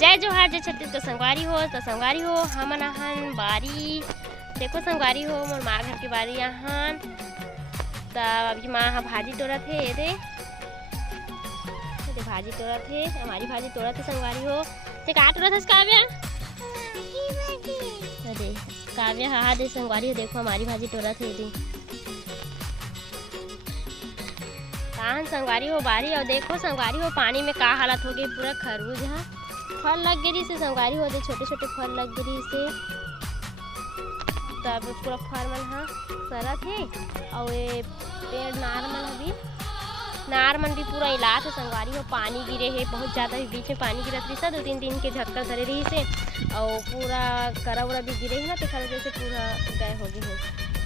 जय जोहार जय छत्तीसगढ़ संगवारी हो हमन आहन बारी देखो संगवारी हो मोर माँ घर के बारी आहन त अभी माँ हा भाजी तोड़त हे दे भाजी तोड़त हे हमारी भाजी तोड़त हे संगवारी हो ते का तोड़त हस काव्या दे काव्या हा दे संगवारी हो देखो हमारी भाजी तोड़त हे दे ताहन संगवारी हो बारी और देखो संगवारी हो पानी में का हालत हो गई पूरा खरबूज है फल लग गई से संगवारी हो दे छोटे छोटे फल लग गई से तब पूरा फल मन हा सरत है और ये पेड़ नार मन भी पूरा इलाज है संगवारी हो पानी गिरे है बहुत ज़्यादा बीच में पानी गिरत रही 2-3 दिन के झटका धरे रही से और पूरा करा उरा भी गिरे है ना तो खरा जैसे पूरा गए हो गई हो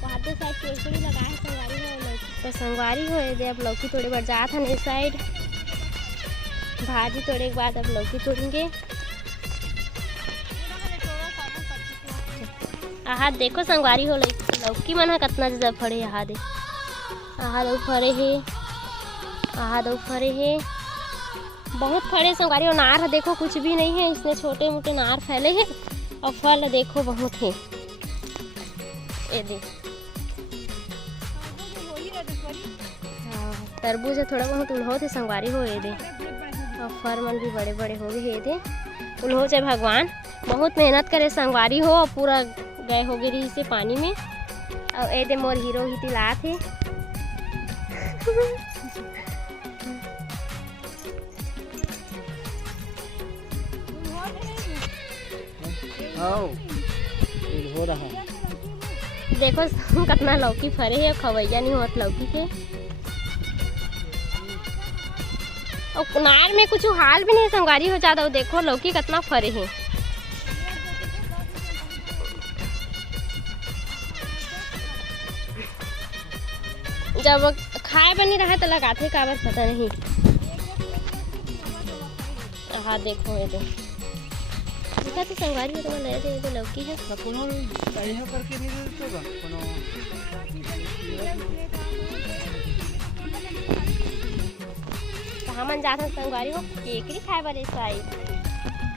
वहाँ पे साइड केसरी लगाए संगवारी हो तो संगवारी हो दे अब लौकी तोड़े बार जात हन इस साइड भाजी तोड़े के बाद अब लौकी तोड़ेंगे। आहा देखो संगवारी हो लौकी मन कितना ज़्यादा फड़े आहा दे आहा दो फड़े है आहा दो फड़े है बहुत फड़े संगवारी हो नार है देखो कुछ भी नहीं है इसमें छोटे मोटे नार फैले हैं और फल देखो बहुत है ये देख तरबूज है थोड़ा बहुत उल्हो थे संगवारी हो ये दे और फल मन भी बड़े बड़े हो गए ये दे उल्हो चाहे भगवान बहुत मेहनत करे संगवारी हो और पूरा गए हो गए से पानी में और ये दे मोर हीरो ही तिला थे हो रहा देखो कितना लौकी फरे है खवैया नहीं होत लौकी के और नार में कुछ हाल भी नहीं संगवारी हो जाता देखो लौकी कितना फरे है जब खाए बनी रहा तो लगाते काबर पता नहीं हाँ देखो ये देखा तो संगवारी हो तो मैं ले दे लौकी है कोनो कहिया करके नहीं देतो बा कोनो तो हमन जात हन संगवारी हो केकरी खाए बारे साइड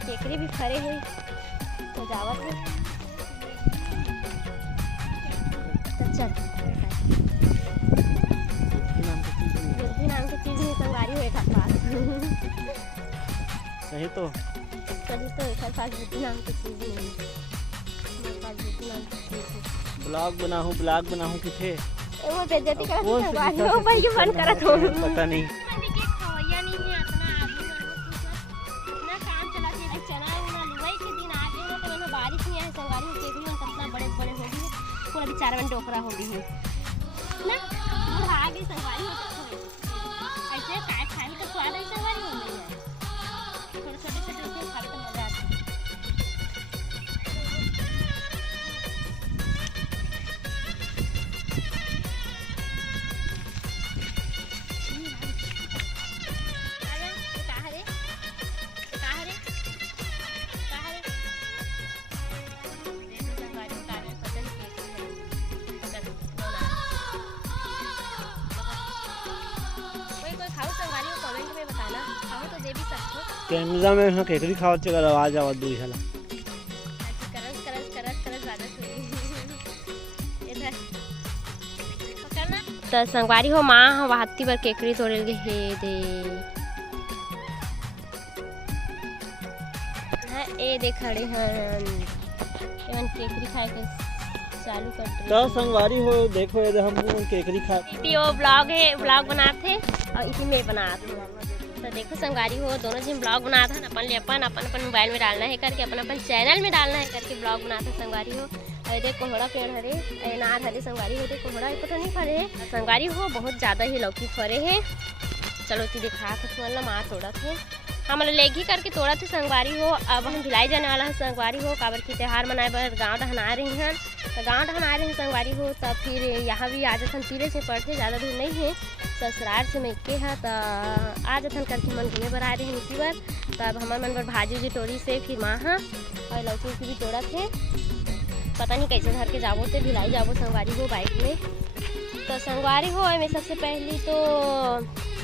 केकरी भी फरे है तो जावत है तो चल बुद्धि नाम की चीज नहीं संगवारी हो एक पास सही तो कभी तो एक पास बुद्धि नाम की चीज नहीं मेरे पास बुद्धि नाम की चीज है ब्लॉग बनाऊं किथे वो बेइज्जती करत संगवारी हो भाई के मन करत हो पता नहीं खवैया नहीं है अपना आदमी इतना काम चला के चना उना लुवाई के दिन आ गए तो मैंने बारिश नहीं आई संगवारी हो केकरी में कितना बड़े बड़े हो गए पूरा बेचारा में डोकरा हो गई है ना वो आ गई संगवारी हो ऐसे काय खाने का स्वाद है संगवारी हो नहीं है थोड़े छोटे छोटे उसमें खाने का मजा आता है कैमरा में हम केकरी खावत चल आवाज आवत दूई हला तो संगवारी हो माँ वाहती बर केकरी तोड़े गे हे दे हाँ ए दे खड़े हन एवन केकरी खाए के चालू कर दे तो संगवारी हो देखो ये हम केकरी खा वीडियो ब्लॉग है ब्लॉग बनाते और इसी में बनाते तो देखो संगवारी हो दोनों जी ब्लॉग बनाता है अपन ले अपन मोबाइल में डालना है करके अपन चैनल में डालना है करके ब्लॉग बनाते संगवारी हो अरे कोहड़ा पेड़ हरे नार हरे संगवारी हो कोहड़ा को तो नहीं फरे है संगवारी हो बहुत ज़्यादा ही लौकी फरे है चलो ती दिखा कुछ मतलब माँ तोड़ा थे हम लेगी करके तोड़ा थे संगवारी हो अब हम भिलाई जाने वाला है संगवारी हो काबर की त्यौहार मनाए बर गाँव डहन आ रही हैं तो गाँव डहन आ रहे हैं संगवारी हो तब फिर यहाँ भी आ जाथन पीले से पड़ते ज़्यादा दूर नहीं है ससुराल से मैं के है तो आ जाथन करके मन घूमे बर आ रहे हैं इसी बार तब हमारे मन बर भाजी उजी तोड़ी से फिर माँ हाँ और लौकी की भी तोड़ा थे पता नहीं कैसे घर के जाबो तो भिलाई जाबो संगवारी हो बाइक में तो संगवारी हो में सबसे पहली तो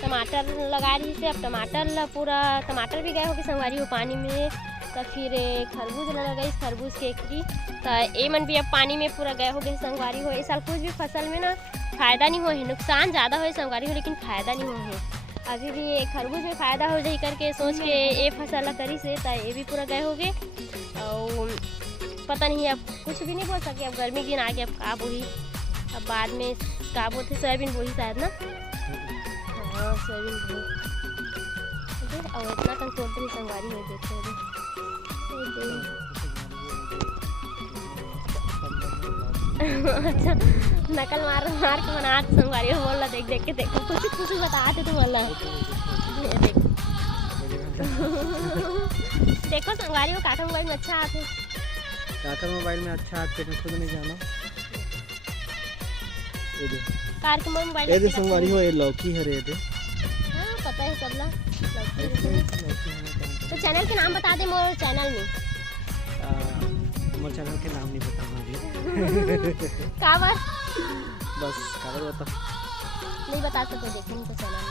टमाटर लगा रही से अब टमाटर पूरा टमाटर भी गए हो कि संगवारी हो पानी में तो फिर खरबूज लगा इस खरबूज केकरी तो ये मन भी अब पानी में पूरा गए हो गए संगवारी हो। इस साल कुछ भी फसल में ना फायदा नहीं हो है, नुकसान ज़्यादा हो संगवारी हो लेकिन फायदा नहीं हो है। अभी भी ये खरबूज में फ़ायदा हो जाए करके सोच के ये फसल करी से तो ये भी पूरा गए हो गए। और पता नहीं अब कुछ भी नहीं बोल सके, अब गर्मी दिन आ गया, अब का बोही, अब बाद में का बोलते सोयाबीन बोही शायद ना। हाँ सोयाबीन बोही और इतना कंट्रोल तो नहीं संगवारी हो देखो अच्छा नकल मार मार के बना संगवारी हो बोल रहा देख देख के देखो कुछ बताते तुम वाला देखो संगवारी हो काका मोबाइल में अच्छा आते, काका मोबाइल में अच्छा आते हैं, खुद नहीं जाना। कार के मोबाइल ये संगवारी हो ये लौकी है रे। हाँ पता है सब ला। तो चैनल के नाम बता दे मोर चैनल में। मोर चैनल के नाम नहीं बताऊंगा काबर बस काबर बता नहीं बता सकते देखेंगे तो चैनल में।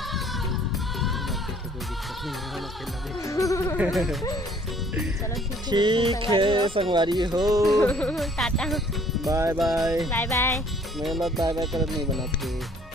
चलो ठीक है संगवारी हो tata bye bye bye bye. मैं बाय बाय कर नहीं बनाती।